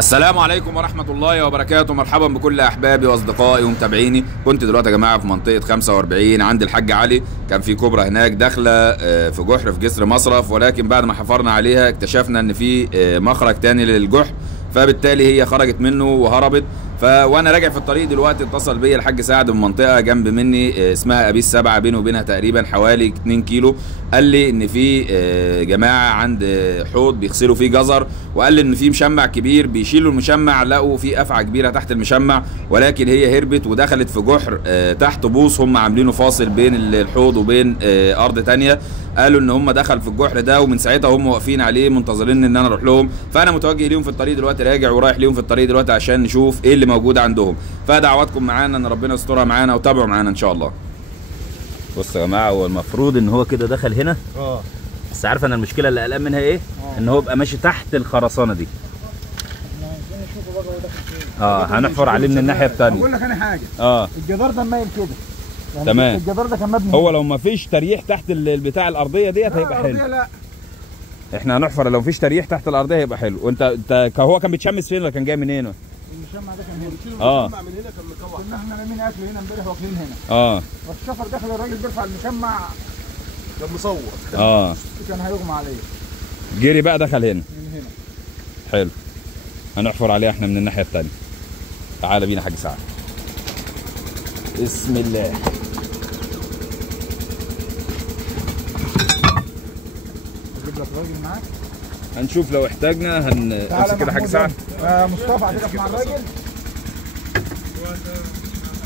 السلام عليكم ورحمة الله وبركاته. مرحبا بكل أحبابي وأصدقائي ومتابعيني. كنت دلوقتي يا جماعة في منطقة 45 عند الحاج علي. كان في كوبرا هناك داخلة في جحر في جسر مصرف، ولكن بعد ما حفرنا عليها اكتشفنا إن في مخرج تاني للجحر، فبالتالي هي خرجت منه وهربت. وانا راجع في الطريق دلوقتي اتصل بيا الحاج سعد من منطقه جنب مني اسمها ابيس 7، بينه وبينها تقريبا حوالي 2 كيلو. قال لي ان في جماعه عند حوض بيغسلوا فيه جزر، وقال لي ان في مشمع كبير بيشيلوا المشمع، لقوا في افعى كبيره تحت المشمع، ولكن هي هربت ودخلت في جحر تحت بوص هم عاملينه فاصل بين الحوض وبين ارض تانية. قالوا ان هم دخل في الجحر ده، ومن ساعتها هم واقفين عليه منتظرين ان انا اروح لهم. فانا متوجه ليهم في الطريق دلوقتي، راجع ورايح ليهم في الطريق دلوقتي عشان نشوف ايه اللي موجود عندهم. فدعواتكم معانا ان ربنا يسترها معانا، وتابعوا معانا ان شاء الله. بصوا يا جماعه، هو المفروض ان هو كده دخل هنا. بس عارف انا المشكله اللي قلقان منها ايه؟ ان هو يبقى ماشي تحت الخرسانه دي. هنحفر عليه من الناحيه الثانيه. اقول لك انا حاجه. الجدار ده مايل كده يعني. تمام. الجدار ده كان مبني، هو لو ما فيش تريح تحت البتاع الارضيه ديت هيبقى حلو. لا احنا هنحفر لو مفيش تريح تحت الارضيه هيبقى حلو. وانت هو كان بيتشمس فين ولا كان جاي منين؟ المشمع ده كان هنا. المشمع من هنا كان مكوح. كنا احنا رامين اكل هنا امبارح واكلين هنا. والشفر دخل الراجل بيرفع المشمع، كان مصور. كان هيغمى عليه. جري بقى دخل هنا. من هنا. حلو. هنحفر عليه احنا من الناحيه الثانيه. تعال بينا حاج سعد. بسم الله. اجيب لك راجل معاك. هنشوف لو احتاجنا امسك كده حاج سعد. مصطفى هتقف مع الراجل.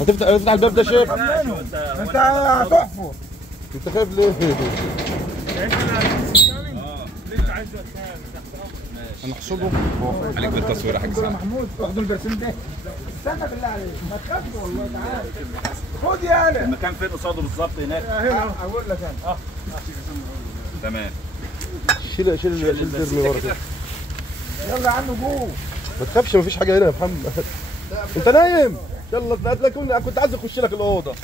هتفتح الباب ده يا شيخ؟ انت هتحفر. انت خايف ليه؟ هنحصده. عليك بالتصوير يا حاج سعد. محمود واخدوا البرسيم ده. استنى بالله عليك ما تخافش والله. تعالى خد يالا. المكان فين قصاده بالظبط هناك؟ هنا اقول لك انا. تمام. شيل الترمي ورا كده. يلا يا عم جوه. ما تخافش، مفيش حاجه هنا يا محمد. انت نايم؟ يلا هتلاقيك كنت عايز اخش لك الاوضه.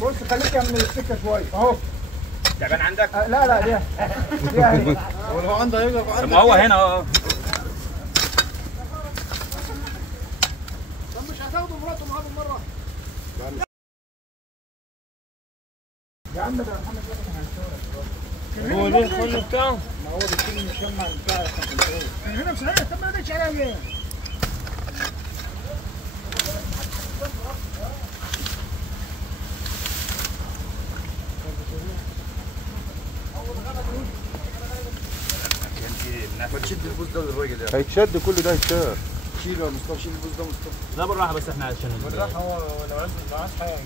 بص خليك من السكه شويه اهو. تعبان عندك؟ لا دي اهي. ولو عنده هيقدر طب ما هو هنا اهو. طب مش هتاخدوا مراته معاه بالمره؟ يا عم ده محمد هو ليه كله بتاعه؟ ما هو بيشيل المشمع بتاع هنا مش هنا. طب ما ردتش عليها ليه؟ ما تشد البوز ده للراجل يعني. هيتشد كل ده هيتشال. شيله يا مصطفى، شيل البوز ده مصطفى. لا بالراحه بس احنا عشان بالراحه. هو لو عايز معاه حاجه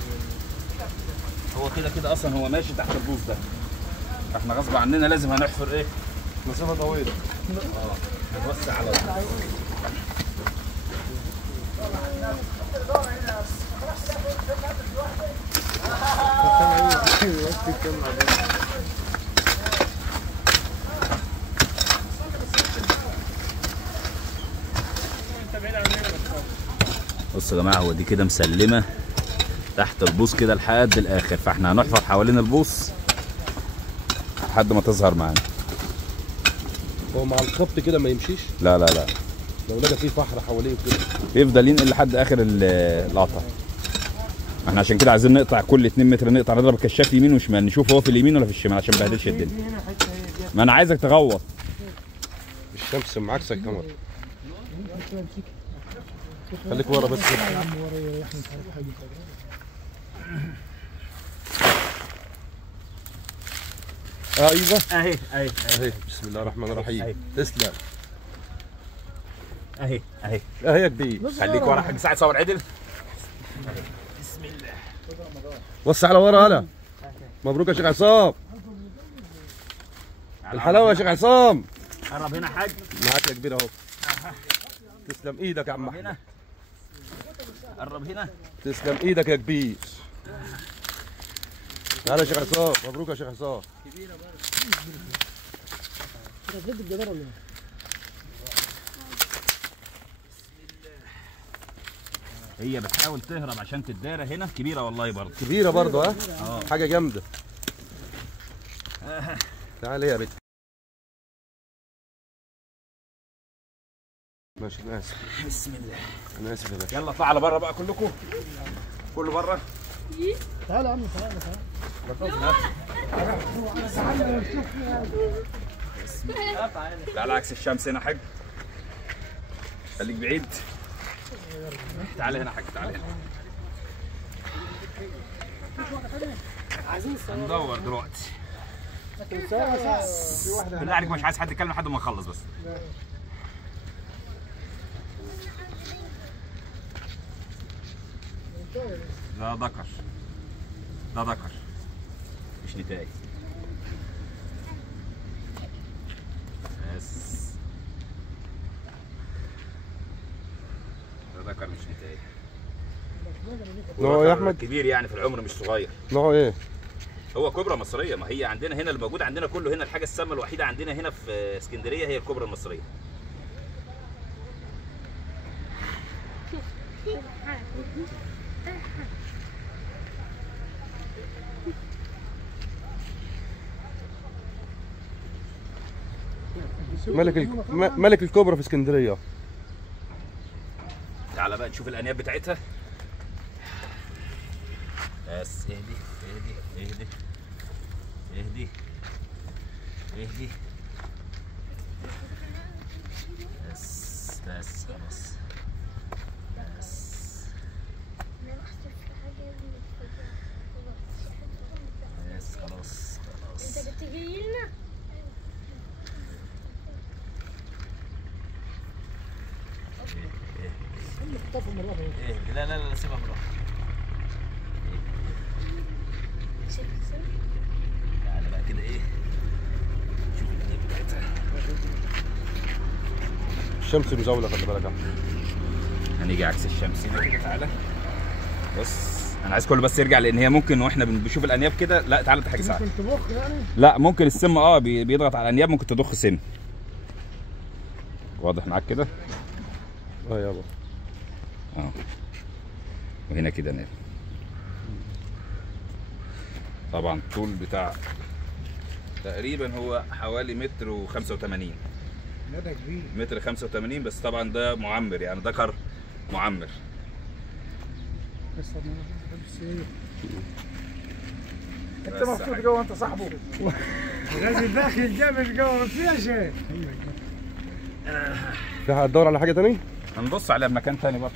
هو كده اصلا هو ماشي تحت البوز ده. احنا غصب عننا لازم هنحفر ايه؟ مسافه طويله. هنوسع على طول. بصوا يا جماعه، هو دي كده مسلمه تحت البوص كده لحد الاخر، فاحنا هنحفر حوالين البوص لحد ما تظهر معانا. هو مع الخبط كده ما يمشيش؟ لا لو لقى فيه فحر حواليه كده يفضل ينقل لحد اخر القطع. احنا عشان كده عايزين نقطع كل 2 متر، نقطع نضرب الكشاف يمين وشمال، نشوف هو في اليمين ولا في الشمال عشان ما يبهدلش الدنيا. ما انا عايزك تغوط. الشمس معاكسه الكاميرا. خليك ورا بس. ايوه اهي بسم الله الرحمن الرحيم. تسلم. اهي يا كبير. خليك ورا حاج سعد، صور عدل. بسم الله. وسع على ورا. هلا مبروك يا شيخ عصام. الحلاوه يا شيخ عصام. قرب هنا حاج. معاك يا كبير اهو. تسلم ايدك يا عم احمد. قرب هنا. تسلم ايدك يا كبير. تعالى يا شيخ عصام. مبروك يا شيخ عصام. كبيره بقى. هي بتحاول تهرب عشان تتدارى هنا. كبيره والله برضه. كبيره برضه ها. حاجه جامده. تعالي يا بنت. ماشي انا اسف. بسم الله. انا اسف يا باشا. يلا اطلع على بره بقى كلكم. كله بره. تعالى يا عم تعالى لا على عكس الشمس هنا حاج. خليك بعيد. تعالى هنا حاج تعالى هنا. هندور دلوقتي. بالله عليك مش عايز حد يتكلم لحد ما نخلص بس. ده ذكر. ده ذكر مش نتاج. بس ده ذكر مش نتاج. نوعه يا احمد كبير يعني في العمر مش صغير. نوعه ايه؟ هو كوبرا مصريه. ما هي عندنا هنا الموجود عندنا كله هنا. الحاجه السامه الوحيده عندنا هنا في اسكندريه هي الكوبرا المصريه. ملك الكوبرا في اسكندريه. تعالى بقى نشوف الانياب بتاعتها. بس اهدي اهدي اهدي اهدي اهدي. بس خلاص. بس خلاص. انت بتجي لنا؟ لا لا لا سيبها براحتك. تعالى بقى كده ايه شوف الدنيا بتاعتها. الشمس مزاوله خلي بالك. هنيجي عكس الشمس هنا كده. تعالى بص انا عايز كله بس يرجع لان هي ممكن واحنا بنشوف الانياب كده. لا تعالى انت حاجه ساعه. ممكن تبخ يعني؟ لا ممكن السم بيضغط على الانياب. ممكن تضخ سن. واضح معاك كده؟ يابا. وهنا كده نام. طبعا الطول بتاع تقريبا هو حوالي متر و85. لا ده كبير. متر 85 بس طبعا ده معمر يعني ذكر معمر. بس انت مبسوط جوه انت صاحبه. لازم داخل جامد جوه ما فيها شيء. في هتدور على حاجه ثانيه؟ هنبص على مكان ثاني برضه.